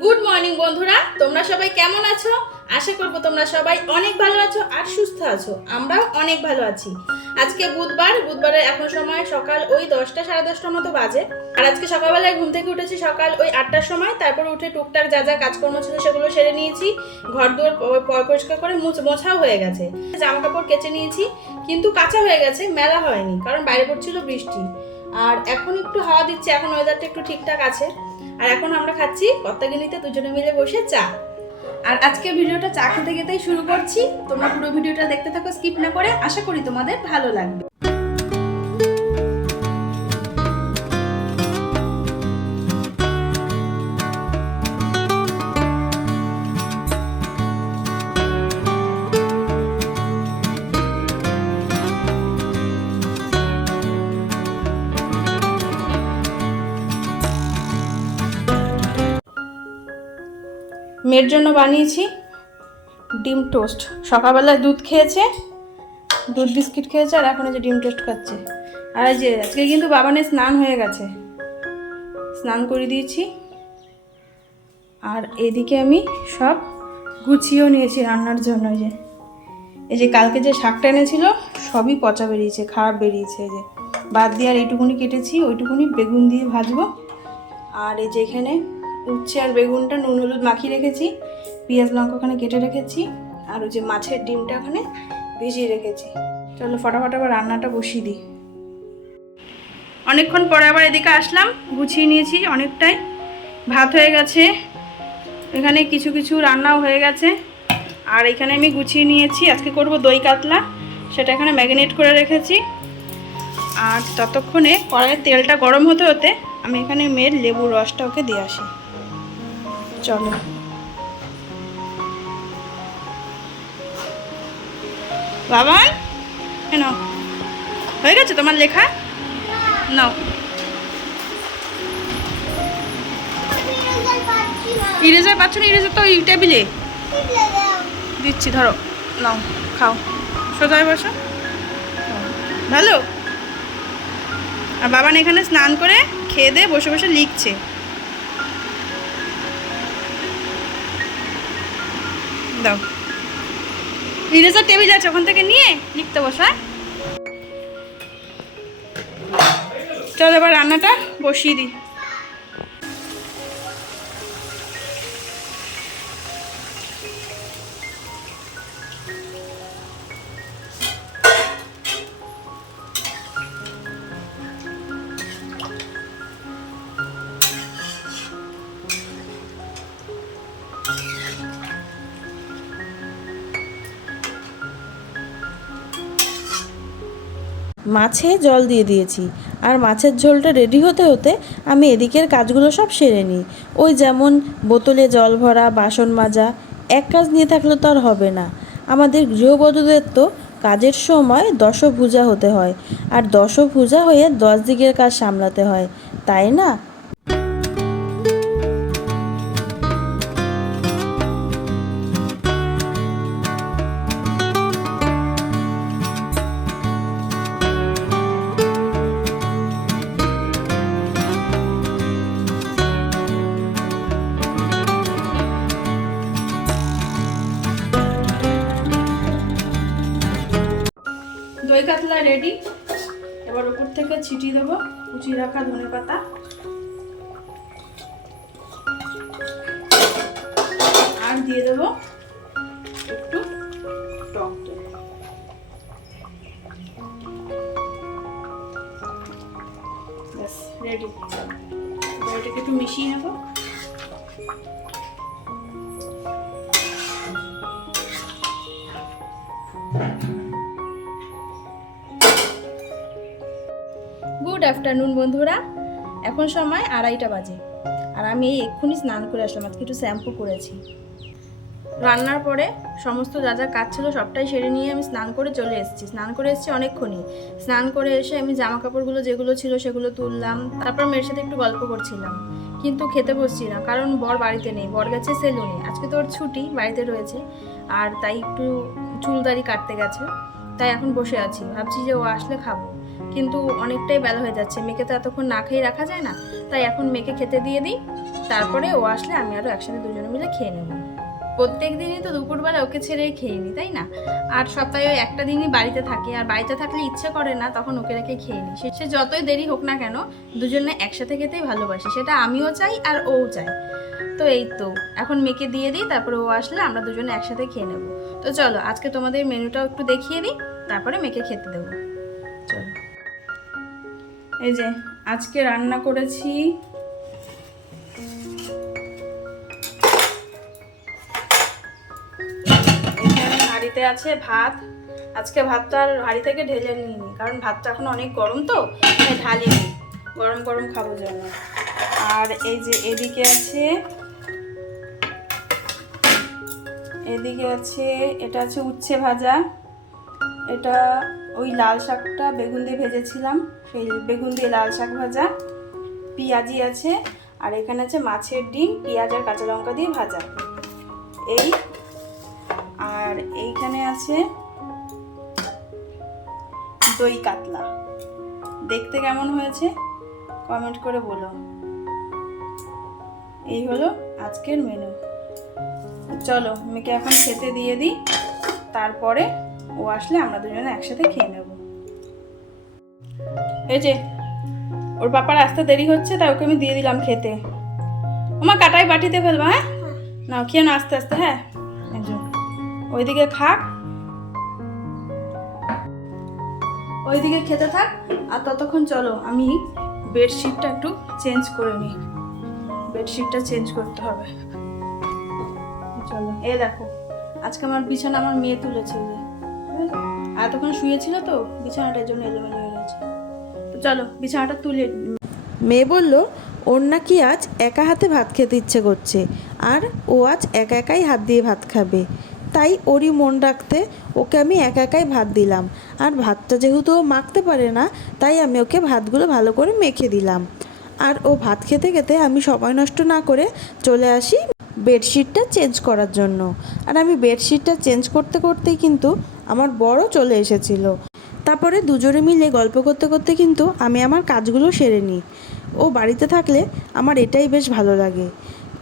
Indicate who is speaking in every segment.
Speaker 1: Good morning বন্ধুরা। তোমরা সবাই কেমন আছো? আশা করব তোমরা সবাই অনেক ভালো আছো আর সুস্থ আছো। আমরাও অনেক ভালো আছি। আজকে বুধবার, বুধবারের এখন সময় সকাল ওই দশটা, সাড়ে দশটার মতো বাজে। আর আজকে সকালবেলায় ঘুম থেকে উঠেছি সকাল ওই আটটার সময়। তারপর উঠে টুকটাক যা যা কাজকর্ম ছিল সেগুলো সেরে নিয়েছি। ঘর দুয়ার পরিষ্কার করে মুছ- মোছাও হয়ে গেছে। জামা কাপড় কেচে নিয়েছি, কিন্তু কাঁচা হয়ে গেছে, মেলা হয়নি, কারণ বাইরে পড়ছিল বৃষ্টি। আর এখন একটু হাওয়া দিচ্ছে, এখন ওয়েদারটা একটু ঠিকঠাক আছে। আর এখন আমরা খাচ্ছি কত্তাগিনিতে দুজনে মিলে বসে চা। আর আজকে ভিডিওটা চা খেতে খেতেই শুরু করছি। তোমরা পুরো ভিডিওটা দেখতে থাকো, স্কিপ না করে। আশা করি তোমাদের ভালো লাগবে। মেয়ের জন্য বানিয়েছি। ডিম টোস্ট। সকালবেলা দুধ খেয়েছে, দুধ বিস্কিট খেয়েছে, আর এখন যে ডিম টোস্ট খাচ্ছে। আর এই যে আজকে কিন্তু বাবানের স্নান হয়ে গেছে। স্নান করে দিয়েছি। আর এদিকে আমি সব গুছিয়েও নিয়েছি রান্নার জন্য যে। এই যে কালকে যে শাকটা এনেছিল, সবই পচা বেরিয়েছে, খারাপ বেরিয়েছে যে। বাদ দিয়ে আর এইটুকুনি কেটেছি, ওইটুকুনি বেগুন দিয়ে ভাজবো। আর এই যে এখানে উচ্ছে আর বেগুনটা নুন, হলুদ মাখিয়ে রেখেছি, পেঁয়াজ লঙ্কা ওখানে কেটে রেখেছি, আর ওই যে মাছের ডিমটা ওখানে ভিজিয়ে রেখেছি। চলো ফটাফট আবার রান্নাটা বসিয়ে দিই। অনেকক্ষণ পরে আবার এদিকে আসলাম, গুছিয়ে নিয়েছি অনেকটাই। ভাত হয়ে গেছে, এখানে কিছু কিছু রান্নাও হয়ে গেছে। আর এখানে আমি গুছিয়ে নিয়েছি, আজকে করব দই কাতলা, সেটা এখানে ম্যাগনেট করে রেখেছি। আর ততক্ষণে কড়াইয়ের তেলটা গরম হতে হতে আমি এখানে মেয়ের লেবুর রসটা ওকে দিয়ে আসি। চলো। বাবান কেন হয়ে গেছে তোমার লেখা? নাও। ইরেজার পাচ্ছ না? ইরেজার তো ওই টেবিলে। দিচ্ছি, ধরো। নাও, খাও। সোজা হয়ে বসো। ভালো। আর বাবান এখানে স্নান করে খেয়ে দিয়ে বসে বসে লিখছে। দাও ইরেজার টেবিল আছে ওখান থেকে নিয়ে লিখতে বসা চল এবার রান্নাটা বসিয়ে দিই।
Speaker 2: মাছে জল দিয়ে দিয়েছি। আর মাছের ঝোলটা রেডি হতে হতে আমি এদিকের কাজগুলো সব সেরে নিই। ওই যেমন বোতলে জল ভরা, বাসন মাজা, এক কাজ নিয়ে থাকলে তো আর হবে না। আমাদের গৃহবধূদের তো কাজের সময় দশভূজা হতে হয়। আর দশভূজা হয়ে দশ দিকের কাজ সামলাতে হয়। তাই না?
Speaker 1: রেডি এবার উপর থেকে ছিটিয়ে দেবো, কুচিয়ে রাখা ধনে পাতা। আর দিয়ে দেবো একটু টক দই। রেডি এবার এটাকে একটু মিশিয়ে নেব। গুড আফটারনুন বন্ধুরা। এখন সময় আড়াইটা বাজে। আর আমি এই এক্ষুনি স্নান করে আসলাম, আজকে একটু শ্যাম্পু করেছি। রান্নার পরে সমস্ত যা যা কাজ ছিল সবটাই সেরে নিয়ে আমি স্নান করে চলে এসেছি। স্নান করে এসেছি অনেকক্ষণই। স্নান করে এসে আমি জামা কাপড়গুলো যেগুলো ছিল সেগুলো তুললাম। তারপর মেয়ের সাথে একটু গল্প করছিলাম। কিন্তু খেতে বসছি না, কারণ বর বাড়িতে নেই। বর গেছে সেলুনে। আজকে তো ওর ছুটি, বাড়িতে রয়েছে। আর তাই একটু চুলদারি কাটতে গেছে। তাই এখন বসে আছি। ভাবছি যে ও আসলে খাব। কিন্তু অনেকটাই বেলা হয়ে যাচ্ছে। মেয়েকে তো এতক্ষণ না খেয়ে রাখা যায় না। তাই এখন মেয়েকে খেতে দিয়ে দিই। তারপরে ও আসলে আমি আরও একসাথে দুজনে মিলে খেয়ে নেব। প্রত্যেক দিনই তো দুপুরবেলা ওকে ছেড়েই খেয়ে নিই তাই না? আর সপ্তাহে ওই একটা দিনই বাড়িতে থাকি। আর বাড়িতে থাকলে ইচ্ছে করে না, তখন ওকে রেখে খেয়ে নিই। সে- যতই দেরি হোক না কেন, দুজনে একসাথে খেতেই ভালোবাসি। সেটা আমিও চাই আর ও চাই তো এই তো, এখন মেয়েকে দিয়ে দিই, তারপরে ও আসলে আমরা দুজনে একসাথে খেয়ে নেব। তো চলো, আজকে তোমাদের মেনুটাও একটু দেখিয়ে দিই, তারপরে মেয়েকে খেতে দেবো। এই যে, আজকে রান্না করেছি। হাঁড়িতে আছে ভাত। আজকে ভাতটা আর হাঁড়ি থেকে ঢেলে নিইনি, কারণ ভাতটা এখন অনেক গরম তো, তাই ঢালিনি। গরম গরম খাব জন্য আর এই যে এদিকে আছে এদিকে আছে, এটা আছে উচ্ছে ভাজা। এটা ওই লাল শাকটা বেগুন দিয়ে ভেজেছিলাম। সেই বেগুন দিয়ে লাল শাক ভাজা। পেঁয়াজি আছে, আর এখানে আছে মাছের ডিম, পেঁয়াজ আর কাঁচা লঙ্কা দিয়ে ভাজা। এই, আর এইখানে আছে দই কাতলা। দেখতে কেমন হয়েছে? কমেন্ট করে বলো। এই হলো আজকের মেনু চলো, মেয়েকে এখন খেতে দিয়ে দিই। তারপরে ও আসলে আমরা দুজনে একসাথে খেয়ে নেব। এই যে ওর পাপার আসতে দেরি হচ্ছে তাই ওকে আমি দিয়ে দিলাম খেতে। ওমা কাটাই বাটিতে ফেলবা হ্যাঁ? না খেয়ে না আস্তে আস্তে হ্যাঁ? যে, ওইদিকে খাক। ওইদিকে খেতে থাক আর ততক্ষণ চলো আমি বেডশিটটা একটু চেঞ্জ করে নিই। বেডশিটটা চেঞ্জ করতে হবে। চলো এ দেখো আজকে আমার বিছানা আমার মেয়ে তুলেছে। যে এতক্ষণ শুয়েছিল তো, বিছানাটার জন্য এলোমেলো হয়ে গেছে চলো, বিছানাটা তুলে
Speaker 2: মেয়ে বলল, ওর নাকি আজ একা হাতে ভাত খেতে ইচ্ছে করছে, আর ও আজ একা একাই হাত দিয়ে ভাত খাবে। তাই ওরই মন রাখতে ওকে আমি একা একাই ভাত দিলাম। আর ভাতটা যেহেতু ও মাখতে পারে না, তাই আমি ওকে ভাতগুলো ভালো করে মেখে দিলাম। আর ও ভাত খেতে খেতে আমি সময় নষ্ট না করে চলে আসি বেডশিটটা চেঞ্জ করার জন্য। আর আমি বেডশিটটা চেঞ্জ করতে করতেই কিন্তু আমার বড় চলে এসেছিল। তারপরে দুজনে মিলে গল্প করতে করতে কিন্তু আমি আমার কাজগুলো সেরে নিই। ও বাড়িতে থাকলে আমার এটাই বেশ ভালো লাগে।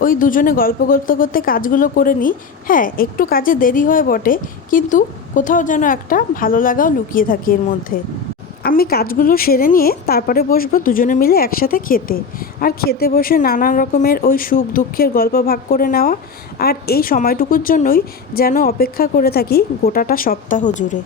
Speaker 2: ওই দুজনে গল্প করতে করতে কাজগুলো করে নিই। হ্যাঁ একটু কাজে দেরি হয় বটে, কিন্তু কোথাও যেন একটা ভালো লাগাও লুকিয়ে থাকে এর মধ্যে। আমি কাজগুলো সেরে নিয়ে তারপরে বসবো দুজনে মিলে একসাথে খেতে। আর খেতে বসে নানান রকমের ওই সুখ দুঃখের গল্প ভাগ করে নেওয়া। আর এই সময়টুকুর জন্যই যেন অপেক্ষা করে থাকি গোটাটা সপ্তাহ জুড়ে।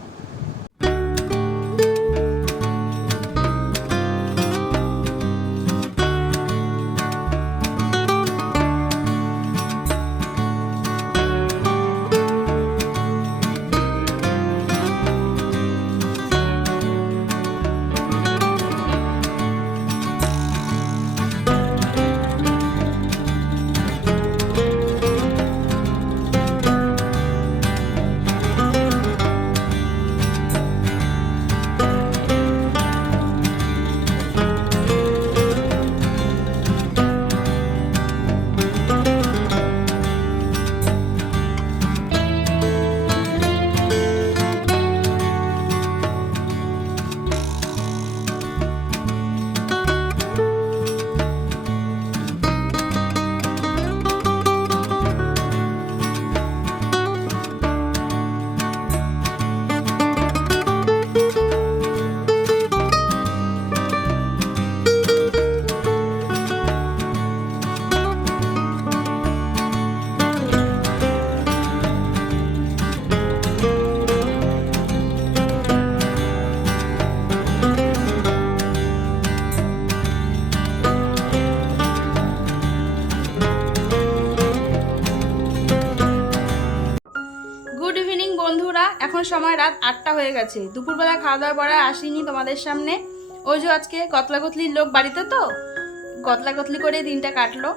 Speaker 1: এখন সময় রাত আটটা হয়ে গেছে। দুপুরবেলা খাওয়া দাওয়ার পরে আসিনি তোমাদের সামনে। ওই যে আজকে কতলা কতলির লোক বাড়িতে তো? কতলা কতলি করে দিনটা কাটলো।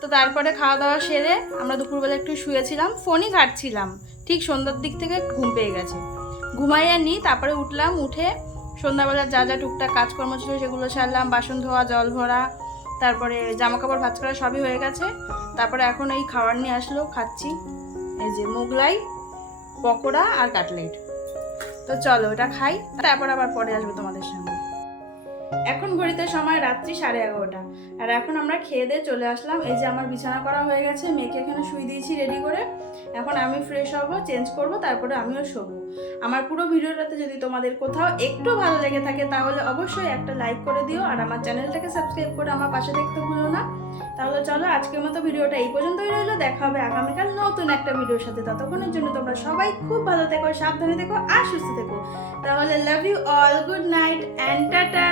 Speaker 1: তো তারপরে খাওয়া দাওয়া সেরে আমরা দুপুরবেলা একটু শুয়েছিলাম, ফোনই ঘাটছিলাম। ঠিক সন্ধ্যার দিক থেকে ঘুম পেয়ে গেছে। ঘুমাইয়া আর নি তারপরে উঠলাম, উঠে সন্ধ্যাবেলা যা যা টুকটাক কাজকর্ম ছিল সেগুলো সারলাম, বাসন ধোয়া, জল ভরা, তারপরে জামা কাপড় ভাজ করা সবই হয়ে গেছে। তারপরে এখন এই খাবার নিয়ে আসলো, খাচ্ছি। এই যে মোগলাই পকোড়া আর কাটলেট। তো চলো ওটা খাই, তারপর আবার পরে আসব তোমাদের সামনে। এখন ঘড়িতে সময় রাত্রি সাড়ে এগারোটা। আর এখন আমরা খেয়ে দিয়ে চলে আসলাম। এই যে আমার বিছানা করা হয়ে গেছে, মেয়েকে এখানে শুয়ে দিয়েছি রেডি করে। এখন আমি ফ্রেশ হব চেঞ্জ করব, তারপরে আমিও শোবো। আমার পুরো ভিডিওটাতে যদি তোমাদের কোথাও একটু ভালো লেগে থাকে, তাহলে অবশ্যই একটা লাইক করে দিও আর আমার চ্যানেলটাকে সাবস্ক্রাইব করে আমার পাশে দেখতে ভুলো না। তাহলে চলো আজকের মতো ভিডিওটা এই পর্যন্তই রইল। দেখা হবে আগামীকাল নতুন একটা ভিডিওর সাথে। ততক্ষণের জন্য তোমরা সবাই খুব ভালো থেকো, সাবধানে থেকো আর সুস্থ থেকো। তাহলে love you all good night and tata